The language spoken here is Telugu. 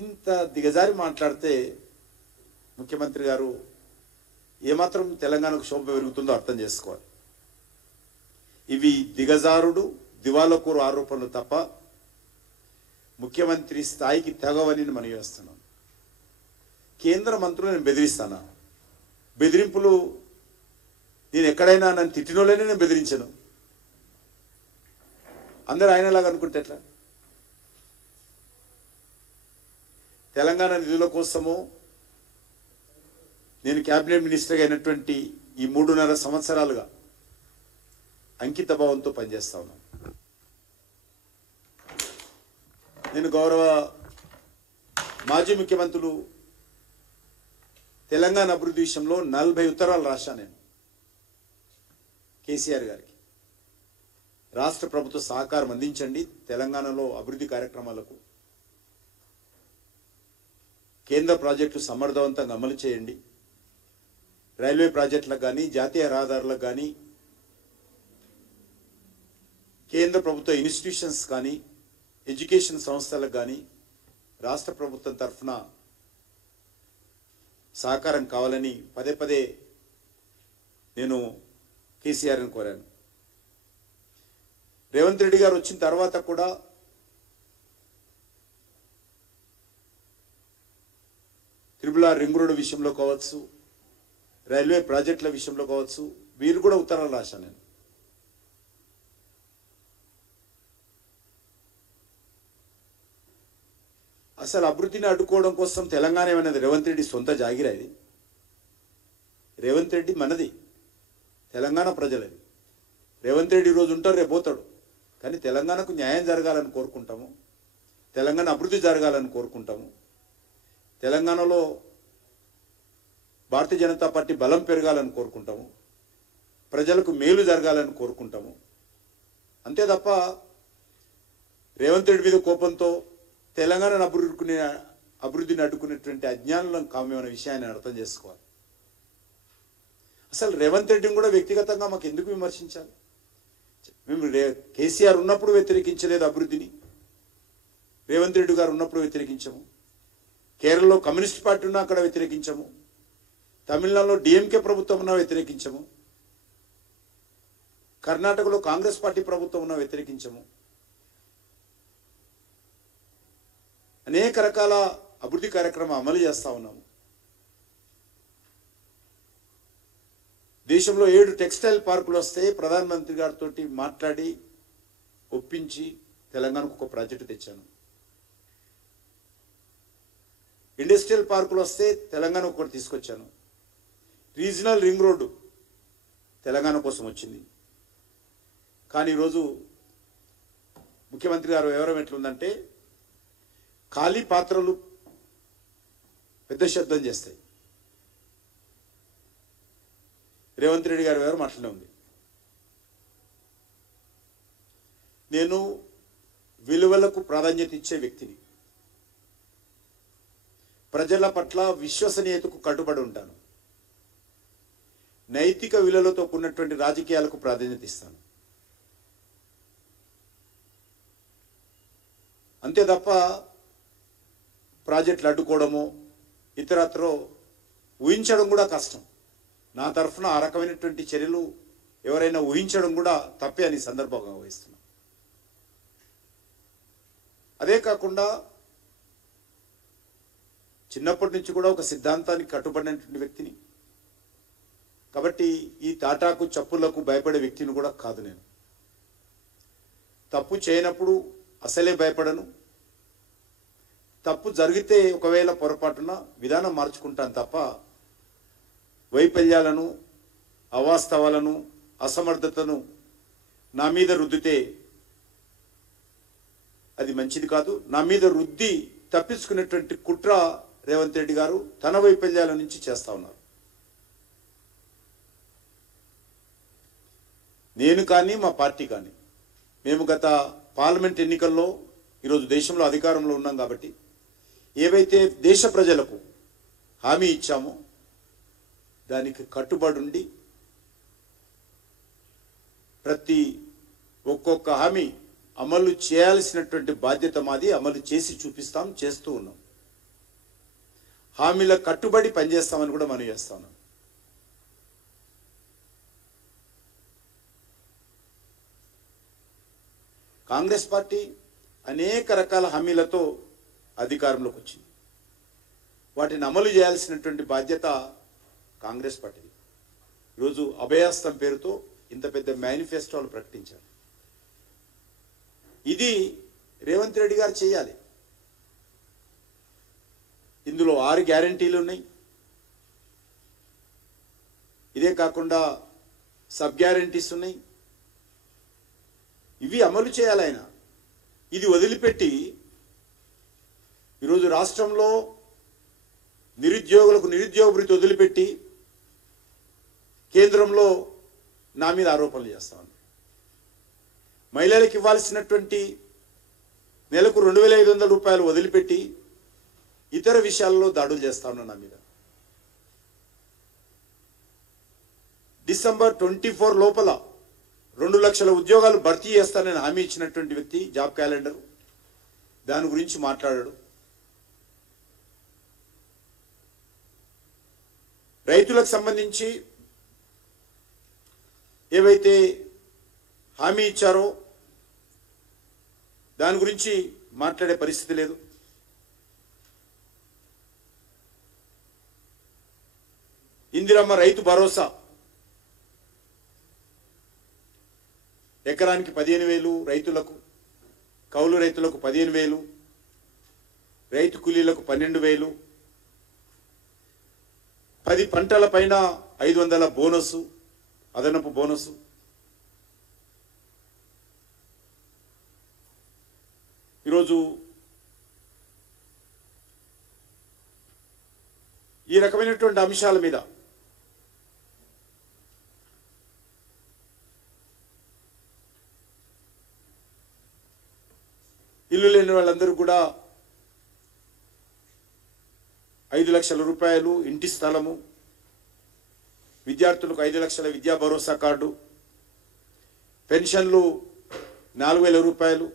ఇంత దిగజారి మాట్లాడితే ముఖ్యమంత్రి గారు ఏమాత్రం తెలంగాణకు శోభ పెరుగుతుందో అర్థం చేసుకోవాలి. ఇవి దిగజారుడు దివాలకోరు ఆరోపణలు తప్ప ముఖ్యమంత్రి స్థాయికి తెగవని మనం చేస్తున్నాం. కేంద్ర మంత్రులు నేను బెదిరిస్తాను. బెదిరింపులు నేను ఎక్కడైనా నన్ను తిట్టినోళ్ళనే నేను బెదిరించను. అందరూ ఆయనలాగా అనుకుంటే ఎట్లా? తెలంగాణ నిధుల కోసము నేను క్యాబినెట్ మినిస్టర్గా అయినటువంటి ఈ 3.5 సంవత్సరాలుగా అంకిత భావంతో పనిచేస్తా ఉన్నాను. నేను గౌరవ మాజీ ముఖ్యమంత్రులు తెలంగాణ అభివృద్ధి విషయంలో 40 ఉత్తరాలు రాశాను నేను కేసీఆర్ గారికి. రాష్ట్ర ప్రభుత్వ సహకారం అందించండి, తెలంగాణలో అభివృద్ధి కార్యక్రమాలకు కేంద్ర ప్రాజెక్టులు సమర్థవంతంగా అమలు చేయండి, రైల్వే ప్రాజెక్టులకు కానీ జాతీయ రహదారులకు కానీ కేంద్ర ప్రభుత్వ ఇన్స్టిట్యూషన్స్ కానీ ఎడ్యుకేషన్ సంస్థలకు కానీ రాష్ట్ర ప్రభుత్వం తరఫున సహకారం కావాలని పదే పదే నేను కేసీఆర్ని కోరాను. రేవంత్ రెడ్డి గారు వచ్చిన తర్వాత కూడా త్రిపుల రింగ్ రోడ్డు విషయంలో కావచ్చు, రైల్వే ప్రాజెక్టుల విషయంలో కావచ్చు, వీరు కూడా ఉత్తరాలు రాశాను నేను. అసలు అభివృద్ధిని అడ్డుకోవడం కోసం తెలంగాణ ఏమన్నది రేవంత్ రెడ్డి సొంత జాగిరా? ఇది రేవంత్ రెడ్డి మనది, తెలంగాణ ప్రజలది. రేవంత్ రెడ్డి ఈరోజు ఉంటారు, రేపు పోతాడు. కానీ తెలంగాణకు న్యాయం జరగాలని కోరుకుంటాము, తెలంగాణ అభివృద్ధి జరగాలని కోరుకుంటాము, తెలంగాణలో భారతీయ జనతా పార్టీ బలం పెరగాలని కోరుకుంటాము, ప్రజలకు మేలు జరగాలని కోరుకుంటాము. అంతే తప్ప రేవంత్ రెడ్డి మీద కోపంతో తెలంగాణను అభివృద్ధిని అడ్డుకునేటువంటి అజ్ఞానం కామ్యమైన విషయాన్ని అర్థం చేసుకోవాలి. అసలు రేవంత్ రెడ్డిని కూడా వ్యక్తిగతంగా మాకు ఎందుకు విమర్శించాలి? మేము కేసీఆర్ ఉన్నప్పుడు వ్యతిరేకించలేదు అభివృద్ధిని, రేవంత్ రెడ్డి గారు ఉన్నప్పుడు వ్యతిరేకించము. కేరళలో కమ్యూనిస్ట్ పార్టీ ఉన్నా అక్కడ వ్యతిరేకించము, తమిళనాడులో డిఎంకే ప్రభుత్వం ఉన్నా వ్యతిరేకించము, కర్ణాటకలో కాంగ్రెస్ పార్టీ ప్రభుత్వం ఉన్నా వ్యతిరేకించము. అనేక రకాల అభివృద్ధి కార్యక్రమం అమలు చేస్తూ ఉన్నాము. దేశంలో 7 టెక్స్టైల్ పార్కులు వస్తే ప్రధానమంత్రి గారితో మాట్లాడి ఒప్పించి తెలంగాణకు ఒక ప్రాజెక్టు తెచ్చాను. ఇండస్ట్రియల్ పార్కులు వస్తే తెలంగాణ ఒకటి తీసుకొచ్చాను. రీజనల్ రింగ్ రోడ్డు తెలంగాణ కోసం వచ్చింది. కానీ ఈరోజు ముఖ్యమంత్రి గారు వివరం ఎట్లుందంటే ఖాళీ పాత్రలు పెద్ద శబ్దం చేస్తాయి. రేవంత్ రెడ్డి గారి వివరం అట్లనే ఉంది. నేను విలువలకు ప్రాధాన్యత ఇచ్చే వ్యక్తిని, ప్రజల పట్ల విశ్వసనీయతకు కట్టుబడి ఉంటాను, నైతిక విలువలతో కూడినటువంటి రాజకీయాలకు ప్రాధాన్యత ఇస్తాను. అంతే తప్ప ప్రాజెక్టులు అడ్డుకోవడము ఇతరత్రో ఊహించడం కూడా కష్టం. నా తరఫున ఆ రకమైనటువంటి చర్యలు ఎవరైనా ఊహించడం కూడా తప్పే అని సందర్భంగా వహిస్తున్నాం. అదే కాకుండా చిన్నప్పటి నుంచి కూడా ఒక సిద్ధాంతానికి కట్టుబడినటువంటి వ్యక్తిని కాబట్టి ఈ తాటాకు చప్పులకు భయపడే వ్యక్తిని కూడా కాదు. నేను తప్పు చేయనప్పుడు అసలే భయపడను. తప్పు జరిగితే ఒకవేళ పొరపాటున విధానం మార్చుకుంటాను తప్ప వైఫల్యాలను, అవాస్తవాలను, అసమర్థతను నా మీద రుద్దితే అది మంచిది కాదు. నా మీద రుద్ది తప్పించుకునేటువంటి కుట్ర రేవంత్ రెడ్డి గారు తన వైఫల్యాల నుంచి చేస్తా ఉన్నారు. నేను కానీ మా పార్టీ కానీ మేము గత పార్లమెంట్ ఎన్నికల్లో ఈరోజు దేశంలో అధికారంలో ఉన్నాం కాబట్టి ఏవైతే దేశ ప్రజలకు హామీ ఇచ్చామో దానికి కట్టుబడి ఉండి ప్రతి ఒక్కొక్క హామీ అమలు చేయాల్సినటువంటి బాధ్యత మాది. అమలు చేసి చూపిస్తాం, చేస్తూ ఉన్నాం. హామీలకు కట్టుబడి పనిచేస్తామని కూడా మనం చేస్తా ఉన్నాం. కాంగ్రెస్ పార్టీ అనేక రకాల హామీలతో అధికారంలోకి వచ్చింది. వాటిని అమలు చేయాల్సినటువంటి బాధ్యత కాంగ్రెస్ పార్టీది. ఈరోజు అభయాస్తం పేరుతో ఇంత పెద్ద మేనిఫెస్టోలు ప్రకటించారు. ఇది రేవంత్ రెడ్డి గారు చేయాలి. ఇందులో 6 గ్యారంటీలు ఉన్నాయి. ఇదే కాకుండా సబ్ గ్యారంటీస్ ఉన్నాయి. ఇవి అమలు చేయాలి ఆయన. ఇది వదిలిపెట్టి ఈరోజు రాష్ట్రంలో నిరుద్యోగులకు నిరుద్యోగ భృతి వదిలిపెట్టి కేంద్రంలో నా మీద ఆరోపణలు చేస్తాను. మహిళలకు ఇవ్వాల్సినటువంటి నెలకు 2,500 రూపాయలు వదిలిపెట్టి ఇతర విషయాల్లో దాడులు చేస్తా ఉన్నా నా మీద. డిసెంబర్ 24 లోపల 2 లక్షల ఉద్యోగాలు భర్తీ చేస్తానని హామీ ఇచ్చినటువంటి వ్యక్తి జాబ్ క్యాలెండర్ దాని గురించి మాట్లాడాడు. రైతులకు సంబంధించి ఏవైతే హామీ ఇచ్చారో దాని గురించి మాట్లాడే పరిస్థితి లేదు. ఇందిరమ్మ రైతు భరోసా ఎకరానికి 15,000 రైతులకు, కౌలు రైతులకు 15,000, రైతు కూలీలకు 12,000, 10 పంటల పైన 500 బోనస్, అదనపు బోనస్. ఈరోజు ఈ రకమైనటువంటి అంశాల మీద ఇల్లు లేని వాళ్ళందరూ కూడా 5 లక్షల రూపాయలు ఇంటి స్థలము, విద్యార్థులకు 5 లక్షల విద్యా భరోసా కార్డు, పెన్షన్లు 4,000 రూపాయలు,